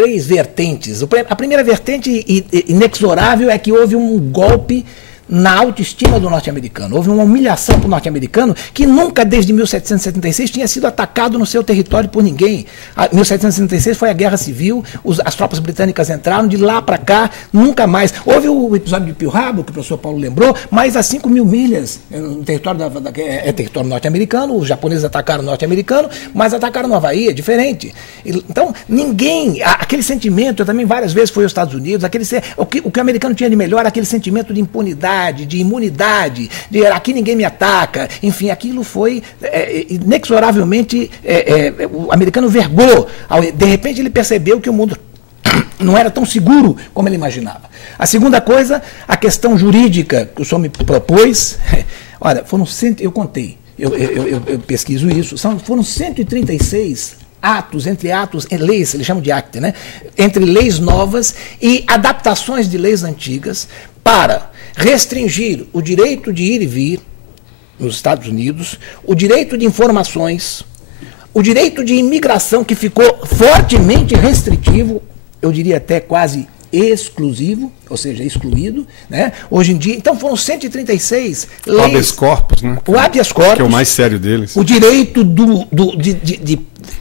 três vertentes. A primeira vertente inexorável é que houve um golpe na autoestima do norte-americano. Houve uma humilhação para o norte-americano que nunca, desde 1776, tinha sido atacado no seu território por ninguém. 1776 foi a Guerra Civil, as tropas britânicas entraram, de lá para cá, nunca mais. Houve o episódio de Pearl Harbor, que o professor Paulo lembrou, mas a 5 mil milhas, no território é território norte-americano, os japoneses atacaram o norte-americano, mas atacaram no Havaí, é diferente. Então, ninguém, aquele sentimento, eu também várias vezes fui aos Estados Unidos, o que o americano tinha de melhor, aquele sentimento de impunidade, de imunidade, de aqui ninguém me ataca, enfim, aquilo foi inexoravelmente, o americano vergou, de repente ele percebeu que o mundo não era tão seguro como ele imaginava. A segunda coisa, a questão jurídica que o senhor me propôs, olha, eu contei, eu pesquiso isso, foram 136 atos, leis, eles chamam de acta, né? Entre leis novas e adaptações de leis antigas para restringir o direito de ir e vir nos Estados Unidos, o direito de informações, o direito de imigração, que ficou fortemente restritivo, eu diria até quase exclusivo, ou seja, excluído, né? Hoje em dia, então foram 136 leis. O habeas corpus, né? O habeas corpus, que é o mais sério deles. O direito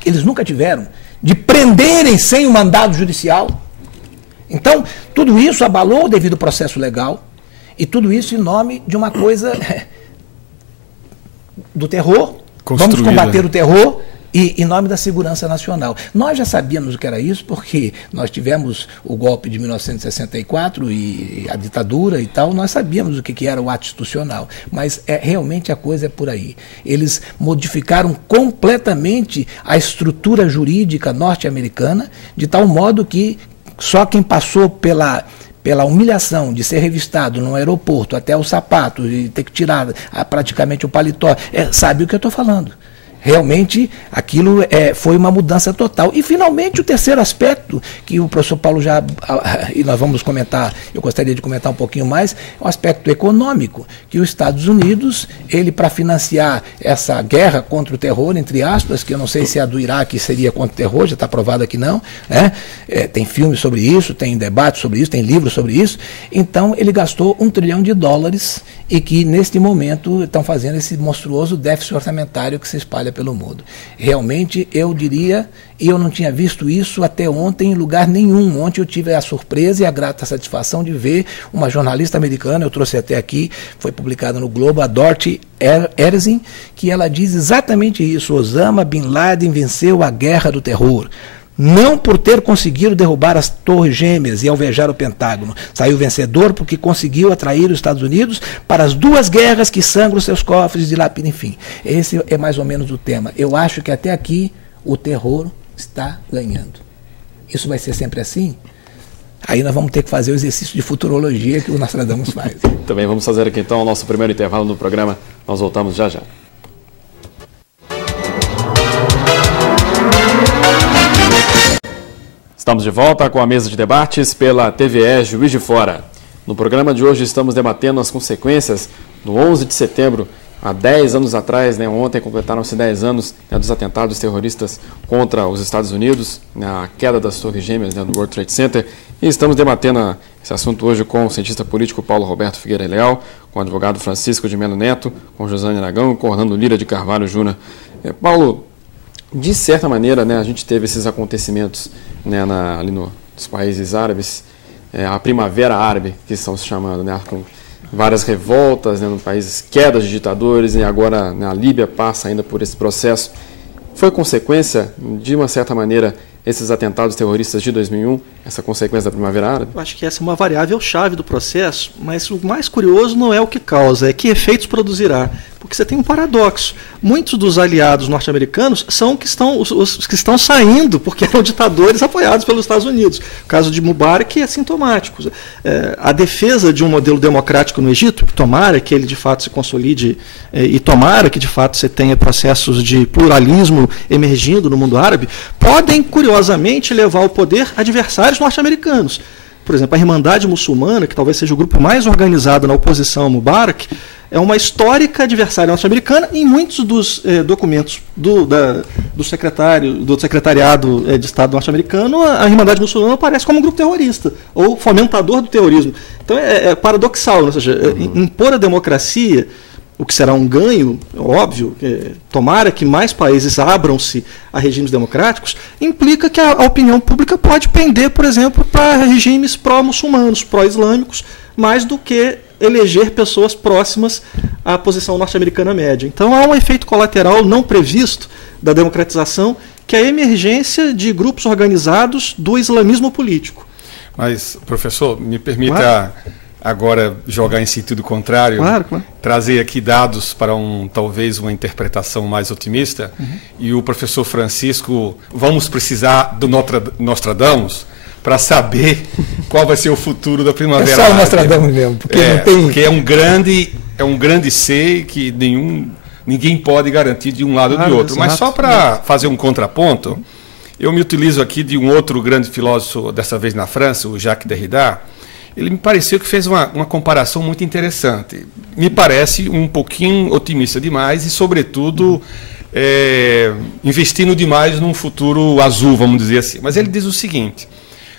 eles nunca tiveram, de prenderem sem o mandado judicial. Então, tudo isso abalou o devido processo legal, e tudo isso em nome de uma coisa do terror. Vamos combater o terror e em nome da segurança nacional. Nós já sabíamos o que era isso, porque nós tivemos o golpe de 1964 e a ditadura e tal, nós sabíamos o que era o ato institucional, mas realmente a coisa é por aí. Eles modificaram completamente a estrutura jurídica norte-americana, de tal modo que só quem passou pela humilhação de ser revistado no aeroporto até o sapato e ter que tirar praticamente o paletó, sabe o que eu estou falando. Realmente, aquilo foi uma mudança total. E, finalmente, o terceiro aspecto, que o professor Paulo e nós vamos comentar, eu gostaria de comentar um pouquinho mais, é o aspecto econômico, que os Estados Unidos, para financiar essa guerra contra o terror, entre aspas, que eu não sei se a do Iraque seria contra o terror, já está provado que não, né? Tem filmes sobre isso, tem debate sobre isso, tem livros sobre isso. Então, ele gastou $1 trilhão e que, neste momento, estão fazendo esse monstruoso déficit orçamentário que se espalha pelo mundo. Realmente, eu diria, e eu não tinha visto isso até ontem em lugar nenhum. Ontem eu tive a surpresa e a grata satisfação de ver uma jornalista americana, eu trouxe até aqui, foi publicada no Globo, a Dorothy Erzin, que ela diz exatamente isso: Osama Bin Laden venceu a guerra do terror. Não por ter conseguido derrubar as Torres Gêmeas e alvejar o Pentágono. Saiu vencedor porque conseguiu atrair os Estados Unidos para as duas guerras que sangram seus cofres de lapida, enfim. Esse é mais ou menos o tema. Eu acho que até aqui o terror está ganhando. Isso vai ser sempre assim? Aí nós vamos ter que fazer o exercício de futurologia que o Nostradamus faz. Também vamos fazer aqui então o nosso primeiro intervalo no programa. Nós voltamos já já. Estamos de volta com a mesa de debates pela TVE Juiz de Fora. No programa de hoje estamos debatendo as consequências do 11 de setembro, há 10 anos atrás, ontem completaram-se 10 anos dos atentados terroristas contra os Estados Unidos, a queda das Torres Gêmeas do World Trade Center. E estamos debatendo esse assunto hoje com o cientista político Paulo Roberto Figueira Leal, com o advogado Francisco de Melo Neto, com Josane Aragão e com Orlando Lira de Carvalho Júnior. Paulo, de certa maneira, a gente teve esses acontecimentos ali nos países árabes, a Primavera Árabe, que estão se chamando, com várias revoltas no país, quedas de ditadores, e agora a Líbia passa ainda por esse processo. Foi consequência, de uma certa maneira, esses atentados terroristas de 2001, essa consequência da Primavera Árabe? Eu acho que essa é uma variável-chave do processo, mas o mais curioso não é o que causa, é que efeitos produzirá. Porque você tem um paradoxo. Muitos dos aliados norte-americanos são os que estão saindo, porque eram ditadores apoiados pelos Estados Unidos. O caso de Mubarak é sintomático. A defesa de um modelo democrático no Egito, tomara que ele de fato se consolide e tomara que de fato você tenha processos de pluralismo emergindo no mundo árabe, podem, curiosamente, levar ao poder adversários norte-americanos. por exemplo, a Irmandade Muçulmana, que talvez seja o grupo mais organizado na oposição ao Mubarak, é uma histórica adversária norte-americana. Em muitos dos documentos do secretariado de Estado norte-americano, a Irmandade Muçulmana aparece como um grupo terrorista ou fomentador do terrorismo. Então é paradoxal, ou seja, impor a democracia, o que será um ganho, óbvio, tomara que mais países abram-se a regimes democráticos, implica que a opinião pública pode pender, por exemplo, para regimes pró-muçulmanos, pró-islâmicos, mais do que eleger pessoas próximas à posição norte-americana média. Então há um efeito colateral não previsto da democratização, que é a emergência de grupos organizados do islamismo político. Mas, professor, me permita agora jogar em sentido contrário, claro. Trazer aqui dados para talvez uma interpretação mais otimista. E o professor Francisco, vamos precisar do Nostradamus para saber qual vai ser o futuro da primavera. É só o Nostradamus mesmo, porque não tem... Porque é um grande ser que ninguém pode garantir de um lado ou de outro. Mas só para fazer um contraponto, eu me utilizo aqui de um outro grande filósofo, dessa vez na França, o Jacques Derrida. Ele me pareceu que fez uma comparação muito interessante. Me parece um pouquinho otimista demais e, sobretudo, investindo demais num futuro azul, vamos dizer assim. Mas ele diz o seguinte: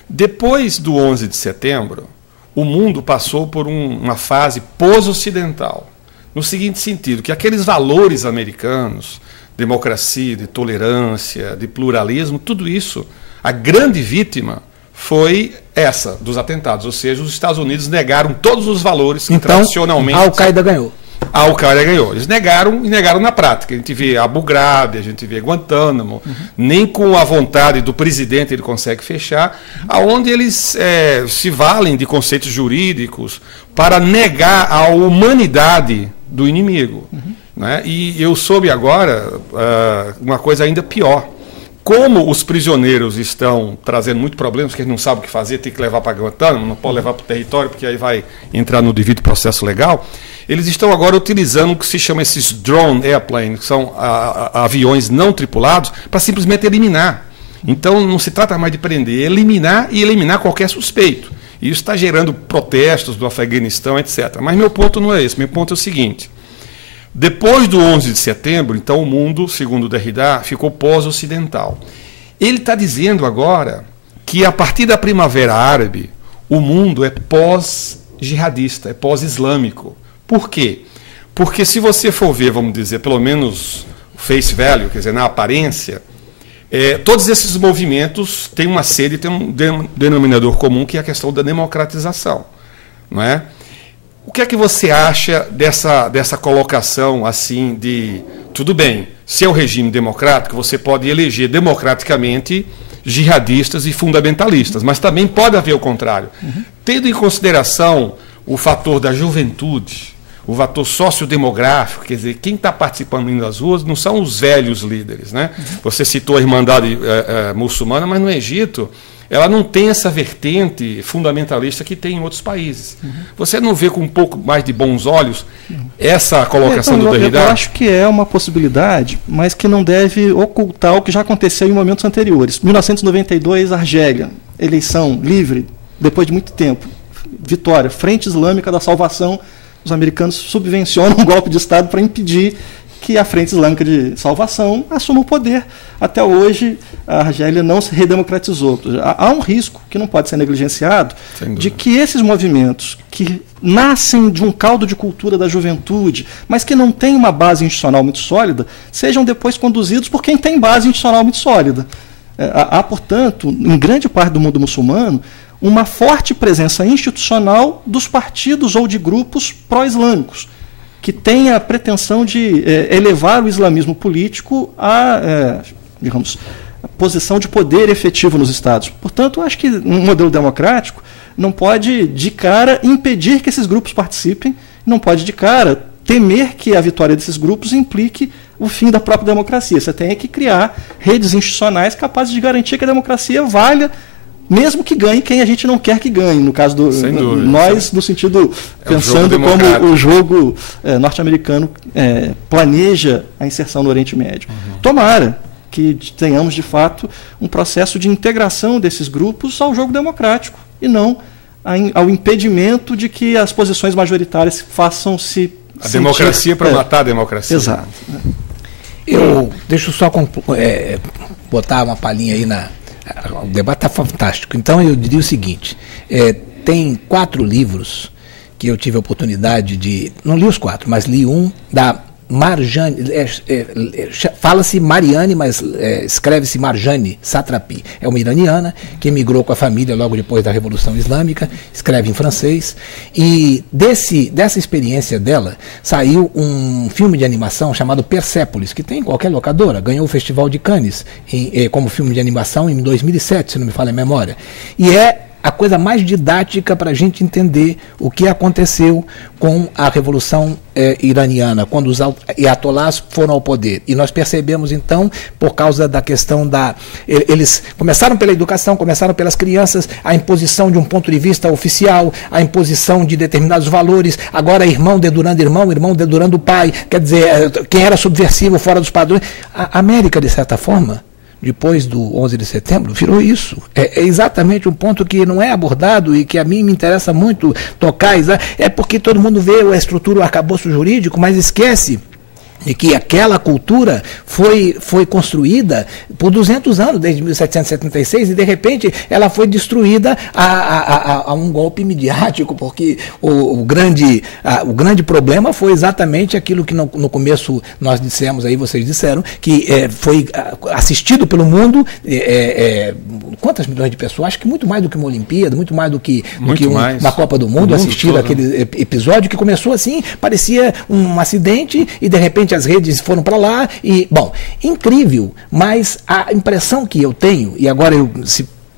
depois do 11 de setembro, o mundo passou por uma fase pós-ocidental, no seguinte sentido, que aqueles valores americanos, democracia, de tolerância, de pluralismo, tudo isso, a grande vítima foi essa dos atentados, ou seja, os Estados Unidos negaram todos os valores que tradicionalmente... A Al-Qaeda ganhou. A Al-Qaeda ganhou. Eles negaram e negaram na prática. A gente vê Abu Ghraib, a gente vê Guantánamo, nem com a vontade do presidente ele consegue fechar, aonde eles se valem de conceitos jurídicos para negar a humanidade do inimigo. Né? E eu soube agora uma coisa ainda pior. Como os prisioneiros estão trazendo muitos problemas, porque eles não sabem o que fazer, tem que levar para Guantánamo, não pode levar para o território, porque aí vai entrar no devido processo legal, eles estão agora utilizando o que se chama esses drone airplanes, que são aviões não tripulados, para simplesmente eliminar. Então não se trata mais de prender, é eliminar e eliminar qualquer suspeito. E isso está gerando protestos do Afeganistão, etc. Mas meu ponto não é esse, meu ponto é o seguinte: depois do 11 de setembro, então o mundo, segundo Derrida, ficou pós-ocidental. Ele está dizendo agora que a partir da Primavera Árabe, o mundo é pós-jihadista, é pós-islâmico. Por quê? Porque se você for ver, vamos dizer, pelo menos face value, quer dizer, na aparência, todos esses movimentos têm uma sede, têm um denominador comum, que é a questão da democratização. Não é? O que é que você acha dessa colocação assim de, tudo bem, se é o regime democrático, você pode eleger democraticamente jihadistas e fundamentalistas, mas também pode haver o contrário. Tendo em consideração o fator da juventude, o fator sociodemográfico, quer dizer, quem está participando nas ruas não são os velhos líderes. Né? Você citou a Irmandade Muçulmana, mas no Egito ela não tem essa vertente fundamentalista que tem em outros países. Você não vê com um pouco mais de bons olhos essa colocação do Derrida? Eu acho que é uma possibilidade, mas que não deve ocultar o que já aconteceu em momentos anteriores. 1992, Argélia, eleição livre, depois de muito tempo. Vitória, Frente Islâmica da Salvação. Os americanos subvencionam um golpe de Estado para impedir que a Frente Islâmica de Salvação assuma o poder. Até hoje, a Argélia não se redemocratizou. Há um risco, que não pode ser negligenciado, de que esses movimentos que nascem de um caldo de cultura da juventude, mas que não têm uma base institucional muito sólida, sejam depois conduzidos por quem tem base institucional muito sólida. Há, portanto, em grande parte do mundo muçulmano, uma forte presença institucional dos partidos ou de grupos pró-islâmicos, que tem a pretensão de elevar o islamismo político a, digamos, a posição de poder efetivo nos Estados. Portanto, eu acho que um modelo democrático não pode, de cara, impedir que esses grupos participem, não pode, de cara, temer que a vitória desses grupos implique o fim da própria democracia. Você tem que criar redes institucionais capazes de garantir que a democracia valha, mesmo que ganhe quem a gente não quer que ganhe, no caso do nós, no sentido, pensando como o jogo norte-americano planeja a inserção no Oriente Médio. Tomara que tenhamos, de fato, um processo de integração desses grupos ao jogo democrático, e não ao impedimento de que as posições majoritárias façam-se a democracia para matar a democracia. Exato. Deixa eu só botar uma palhinha aí o debate está fantástico. Então eu diria o seguinte, tem 4 livros que eu tive a oportunidade de, não li os 4, mas li um da Marjane, fala-se Mariane, mas escreve-se Marjane Satrapi. É uma iraniana que emigrou com a família logo depois da Revolução Islâmica, escreve em francês, e dessa experiência dela saiu um filme de animação chamado Persépolis, que tem em qualquer locadora, ganhou o Festival de Cannes como filme de animação em 2007, se não me falha a memória, e é a coisa mais didática para a gente entender o que aconteceu com a Revolução Iraniana, quando os ayatollahs foram ao poder. E nós percebemos, então, por causa da questão eles começaram pela educação, começaram pelas crianças, a imposição de um ponto de vista oficial, a imposição de determinados valores, agora irmão dedurando irmão, irmão dedurando pai, quer dizer, quem era subversivo fora dos padrões. A América, de certa forma, depois do 11 de setembro, virou isso. É exatamente um ponto que não é abordado e que a mim me interessa muito tocar. É porque todo mundo vê a estrutura, o arcabouço jurídico, mas esquece de que aquela cultura foi construída por 200 anos, desde 1776, e de repente ela foi destruída a um golpe midiático, porque o grande problema foi exatamente aquilo que no começo nós dissemos, aí vocês disseram, que foi assistido pelo mundo, quantas milhões de pessoas? Acho que muito mais do que uma Olimpíada, muito mais do que uma Copa do Mundo assistiram aquele episódio que começou assim, parecia um acidente, e de repente as redes foram para lá e, bom, incrível, mas a impressão que eu tenho, e agora eu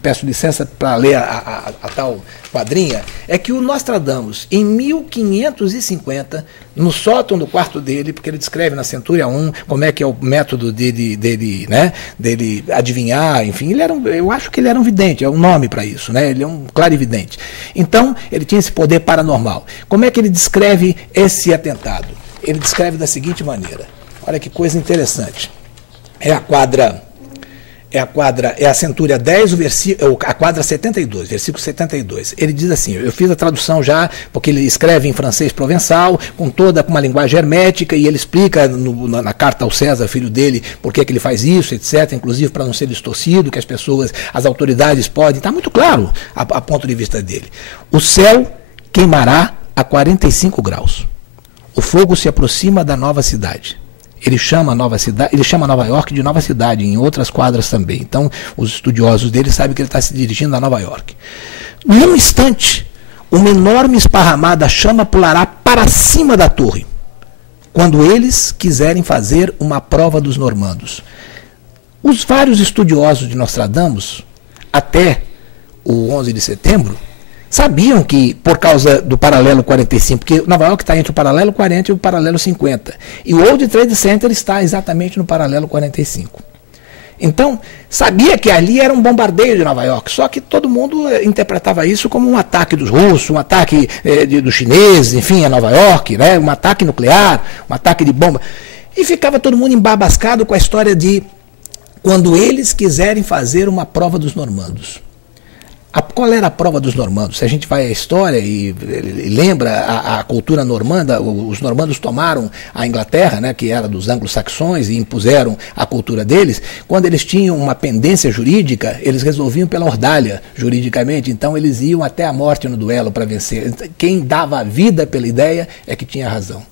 peço licença para ler a tal quadrinha, é que o Nostradamus, em 1550, no sótão do quarto dele, porque ele descreve na Centúria 1 como é que é o método dele adivinhar, enfim, eu acho que ele era um vidente, é um nome para isso, né? Ele é um clarividente. Então, ele tinha esse poder paranormal. Como é que ele descreve esse atentado? Ele descreve da seguinte maneira, olha que coisa interessante, é a Centúria 10, a quadra 72, versículo 72. Ele diz assim, eu fiz a tradução já, porque ele escreve em francês provençal, com uma linguagem hermética, e ele explica na carta ao César, filho dele, por que ele faz isso, etc., inclusive para não ser distorcido, que as autoridades podem, está muito claro a ponto de vista dele. O céu queimará a 45 graus. O fogo se aproxima da nova cidade. Ele chama Nova York de nova cidade, em outras quadras também. Então, os estudiosos dele sabem que ele está se dirigindo a Nova York. Num instante, uma enorme esparramada chama pulará para cima da torre, quando eles quiserem fazer uma prova dos normandos. Os vários estudiosos de Nostradamus, até o 11 de setembro, sabiam que, por causa do paralelo 45, porque Nova York está entre o paralelo 40 e o paralelo 50, e o World Trade Center está exatamente no paralelo 45. Então, sabia que ali era um bombardeio de Nova York, só que todo mundo interpretava isso como um ataque dos russos, um ataque dos chineses, enfim, a Nova York, né, um ataque nuclear, um ataque de bomba. E ficava todo mundo embabascado com a história de quando eles quiserem fazer uma prova dos normandos. Qual era a prova dos normandos? Se a gente vai à história e lembra a cultura normanda, os normandos tomaram a Inglaterra, né, que era dos anglo-saxões, e impuseram a cultura deles. Quando eles tinham uma pendência jurídica, eles resolviam pela ordalha, juridicamente. Então eles iam até a morte no duelo para vencer. Quem dava a vida pela ideia é que tinha razão.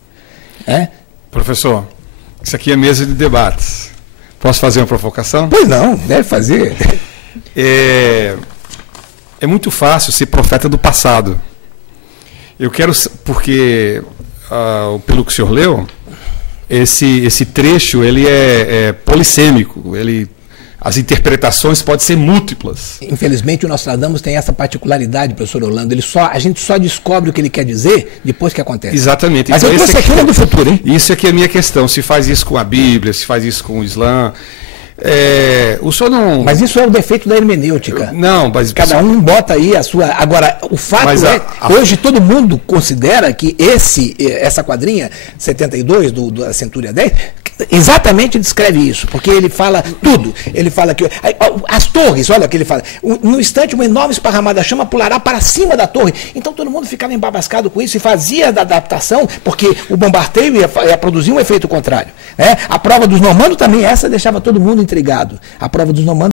Professor, isso aqui é mesa de debates. Posso fazer uma provocação? Pois não, deve fazer. É muito fácil ser profeta do passado. Eu quero, porque, pelo que o senhor leu, esse trecho ele é polissêmico, as interpretações podem ser múltiplas. Infelizmente, o Nostradamus tem essa particularidade, professor Orlando. A gente só descobre o que ele quer dizer depois que acontece. Exatamente. Mas então, eu trouxe aqui do futuro, hein? Isso aqui é a minha questão. Se faz isso com a Bíblia, se faz isso com o Islã. O senhor não... Mas isso é o defeito da hermenêutica. Não, mas... Cada um bota aí a sua... Agora, o fato hoje todo mundo considera que essa quadrinha 72 da Centúria 10 exatamente descreve isso, porque ele fala tudo. Ele fala que as torres, olha o que ele fala, no instante uma enorme esparramada chama pulará para cima da torre. Então todo mundo ficava embabascado com isso e fazia da adaptação, porque o bombardeio ia produzir um efeito contrário. A prova dos normandos também, essa deixava todo mundo intrigado. A prova dos normandos